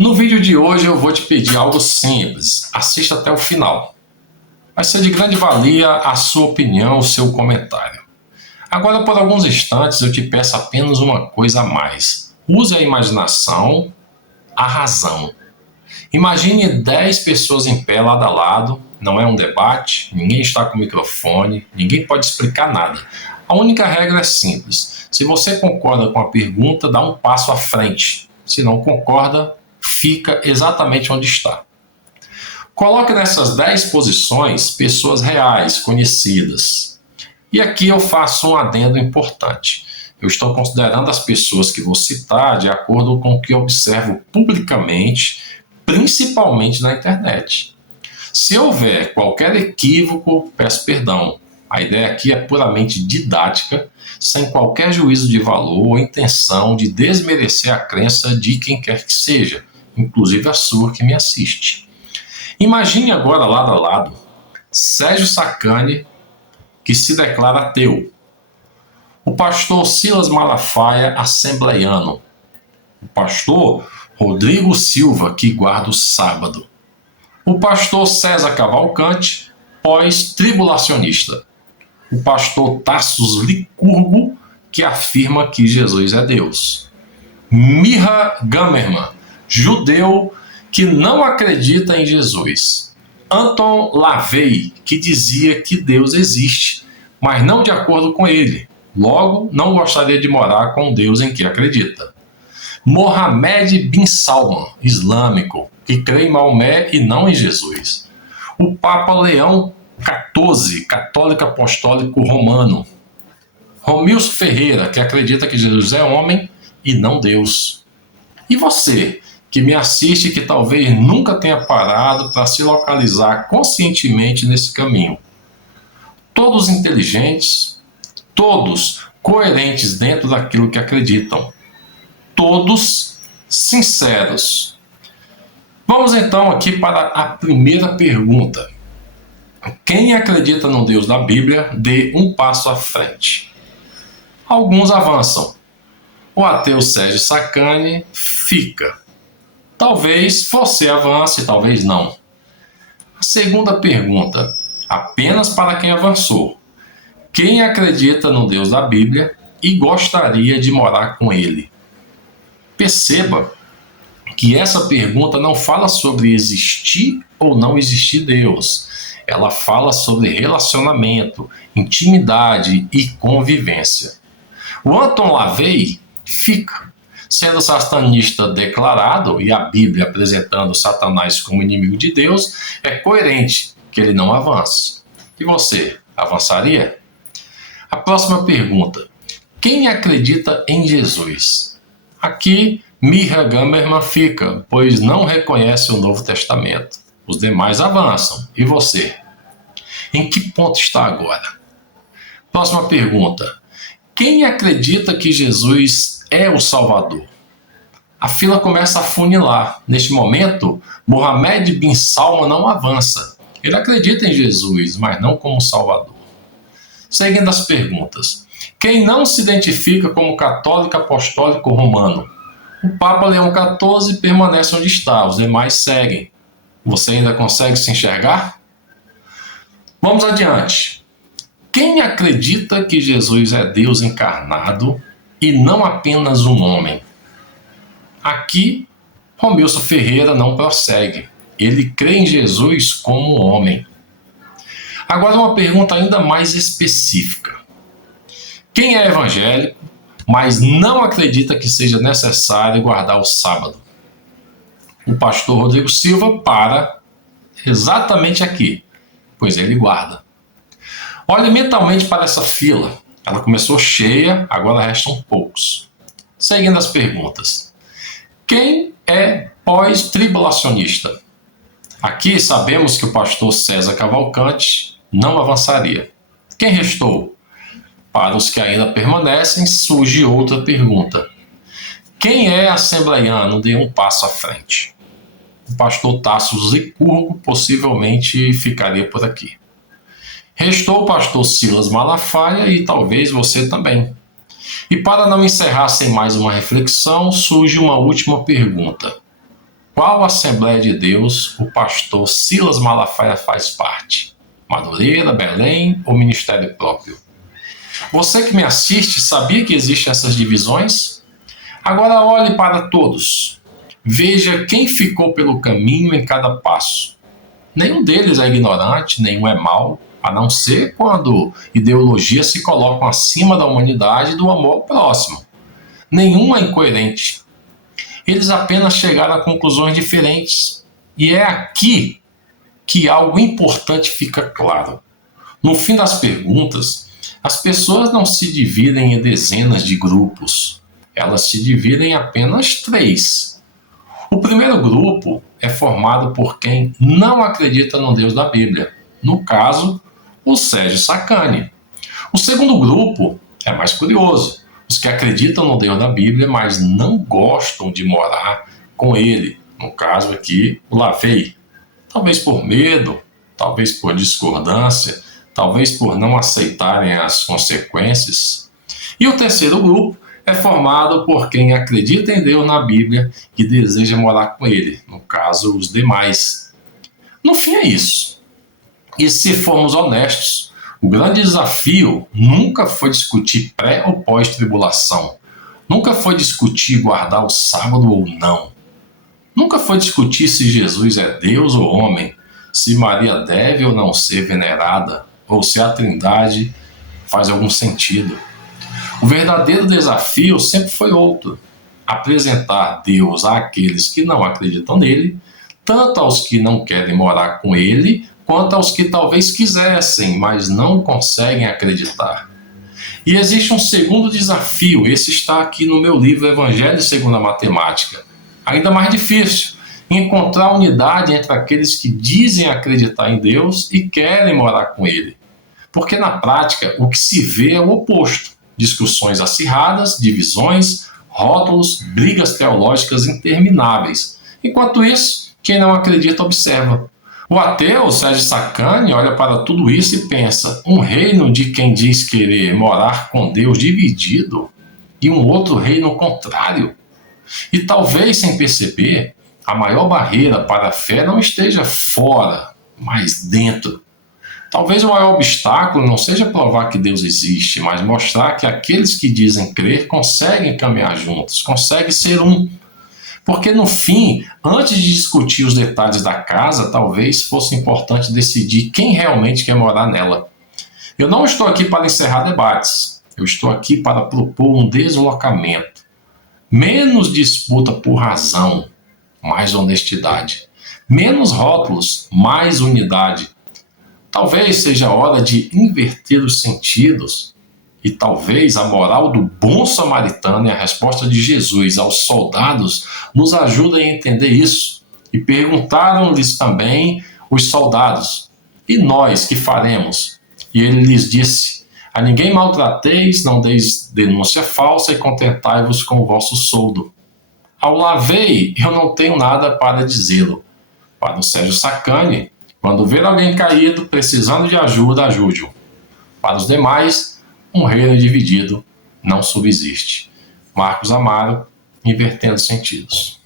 No vídeo de hoje eu vou te pedir algo simples, assista até o final. Vai ser de grande valia a sua opinião, o seu comentário. Agora, por alguns instantes, eu te peço apenas uma coisa a mais. Use a imaginação, a razão. Imagine 10 pessoas em pé lado a lado, não é um debate, ninguém está com microfone, ninguém pode explicar nada. A única regra é simples. Se você concorda com a pergunta, dá um passo à frente. Se não concorda, fica exatamente onde está. Coloque nessas 10 posições pessoas reais, conhecidas. E aqui eu faço um adendo importante. Eu estou considerando as pessoas que vou citar de acordo com o que observo publicamente, principalmente na internet. Se houver qualquer equívoco, peço perdão. A ideia aqui é puramente didática, sem qualquer juízo de valor ou intenção de desmerecer a crença de quem quer que seja, inclusive a sua que me assiste. Imagine agora lado a lado Sérgio Sacani, que se declara ateu, o pastor Silas Malafaia, assembleiano, o pastor Rodrigo Silva, que guarda o sábado, o pastor César Cavalcante, pós-tribulacionista, o pastor Tassos Licurgo, que afirma que Jesus é Deus, Miha Gamerman, judeu que não acredita em Jesus, Anton LaVey, que dizia que Deus existe, mas não de acordo com ele, logo não gostaria de morar com o Deus em que acredita, Mohammed bin Salman, islâmico, que crê em Maomé e não em Jesus, o Papa Leão XIV, católico apostólico romano, Romilson Ferreira, que acredita que Jesus é homem e não Deus. E você, que me assiste e que talvez nunca tenha parado para se localizar conscientemente nesse caminho. Todos inteligentes, todos coerentes dentro daquilo que acreditam, todos sinceros. Vamos então aqui para a primeira pergunta. Quem acredita no Deus da Bíblia, dê um passo à frente. Alguns avançam. O ateu Sérgio Sacani fica. Talvez você avance, talvez não. A segunda pergunta, apenas para quem avançou. Quem acredita no Deus da Bíblia e gostaria de morar com ele? Perceba que essa pergunta não fala sobre existir ou não existir Deus. Ela fala sobre relacionamento, intimidade e convivência. O Anton LaVey fica. Sendo satanista declarado e a Bíblia apresentando Satanás como inimigo de Deus, é coerente que ele não avance. E você, avançaria? A próxima pergunta. Quem acredita em Jesus? Aqui, Miha Gamerman fica, pois não reconhece o Novo Testamento. Os demais avançam. E você? Em que ponto está agora? Próxima pergunta. Quem acredita que Jesus é o Salvador? A fila começa a funilar. Neste momento, Mohammed bin Salman não avança. Ele acredita em Jesus, mas não como Salvador. Seguindo as perguntas. Quem não se identifica como católico apostólico romano? O Papa Leão XIV permanece onde está, os demais seguem. Você ainda consegue se enxergar? Vamos adiante. Quem acredita que Jesus é Deus encarnado e não apenas um homem? Aqui, Romilson Ferreira não prossegue. Ele crê em Jesus como homem. Agora uma pergunta ainda mais específica. Quem é evangélico, mas não acredita que seja necessário guardar o sábado? O pastor Rodrigo Silva para exatamente aqui, pois ele guarda. Olhe mentalmente para essa fila. Ela começou cheia, agora restam poucos. Seguindo as perguntas. Quem é pós-tribulacionista? Aqui sabemos que o pastor César Cavalcante não avançaria. Quem restou? Para os que ainda permanecem, surge outra pergunta. Quem é assembleiano? Dê um passo à frente. O pastor Tassos Licurgo possivelmente ficaria por aqui. Restou o pastor Silas Malafaia e talvez você também. E para não encerrar sem mais uma reflexão, surge uma última pergunta. qual Assembleia de Deus o pastor Silas Malafaia faz parte? Madureira, Belém ou Ministério Próprio? Você que me assiste, sabia que existem essas divisões? Agora olhe para todos. Veja quem ficou pelo caminho em cada passo. Nenhum deles é ignorante, nenhum é mau, a não ser quando ideologias se colocam acima da humanidade e do amor ao próximo. Nenhum é incoerente. Eles apenas chegaram a conclusões diferentes. E é aqui que algo importante fica claro. No fim das perguntas, as pessoas não se dividem em dezenas de grupos. Elas se dividem em apenas 3. O primeiro grupo é formado por quem não acredita no Deus da Bíblia. No caso, o Sérgio Sacani. O segundo grupo é mais curioso. Os que acreditam no Deus da Bíblia, mas não gostam de morar com ele. No caso aqui, o Lavei. Talvez por medo, talvez por discordância, talvez por não aceitarem as consequências. E o terceiro grupo é formado por quem acredita em Deus na Bíblia e deseja morar com ele. No caso, os demais. No fim é isso. E se formos honestos, o grande desafio nunca foi discutir pré ou pós-tribulação. Nunca foi discutir guardar o sábado ou não. Nunca foi discutir se Jesus é Deus ou homem, se Maria deve ou não ser venerada, ou se a Trindade faz algum sentido. O verdadeiro desafio sempre foi outro: apresentar Deus àqueles que não acreditam nele, tanto aos que não querem morar com ele, quanto aos que talvez quisessem, mas não conseguem acreditar. E existe um segundo desafio, esse está aqui no meu livro Evangelho segundo a Matemática. Ainda mais difícil: encontrar unidade entre aqueles que dizem acreditar em Deus e querem morar com ele. Porque na prática, o que se vê é o oposto: discussões acirradas, divisões, rótulos, brigas teológicas intermináveis. Enquanto isso, quem não acredita observa. O ateu, Sérgio Sacani, olha para tudo isso e pensa: um reino de quem diz querer morar com Deus dividido e um outro reino contrário. E talvez, sem perceber, a maior barreira para a fé não esteja fora, mas dentro. Talvez o maior obstáculo não seja provar que Deus existe, mas mostrar que aqueles que dizem crer conseguem caminhar juntos, conseguem ser um. Porque no fim, antes de discutir os detalhes da casa, talvez fosse importante decidir quem realmente quer morar nela. Eu não estou aqui para encerrar debates, eu estou aqui para propor um deslocamento. Menos disputa por razão, mais honestidade. Menos rótulos, mais unidade. Talvez seja a hora de inverter os sentidos e talvez a moral do bom samaritano e a resposta de Jesus aos soldados nos ajudem a entender isso. E perguntaram-lhes também os soldados: e nós que faremos? E ele lhes disse: a ninguém maltrateis, não deis denúncia falsa e contentai-vos com o vosso soldo. Ao Lavei, eu não tenho nada para dizê-lo. Para o Sérgio Sacani, quando ver alguém caído, precisando de ajuda, ajude-o. Para os demais, um reino dividido não subsiste. Marcos Amaro, Invertendo Sentidos.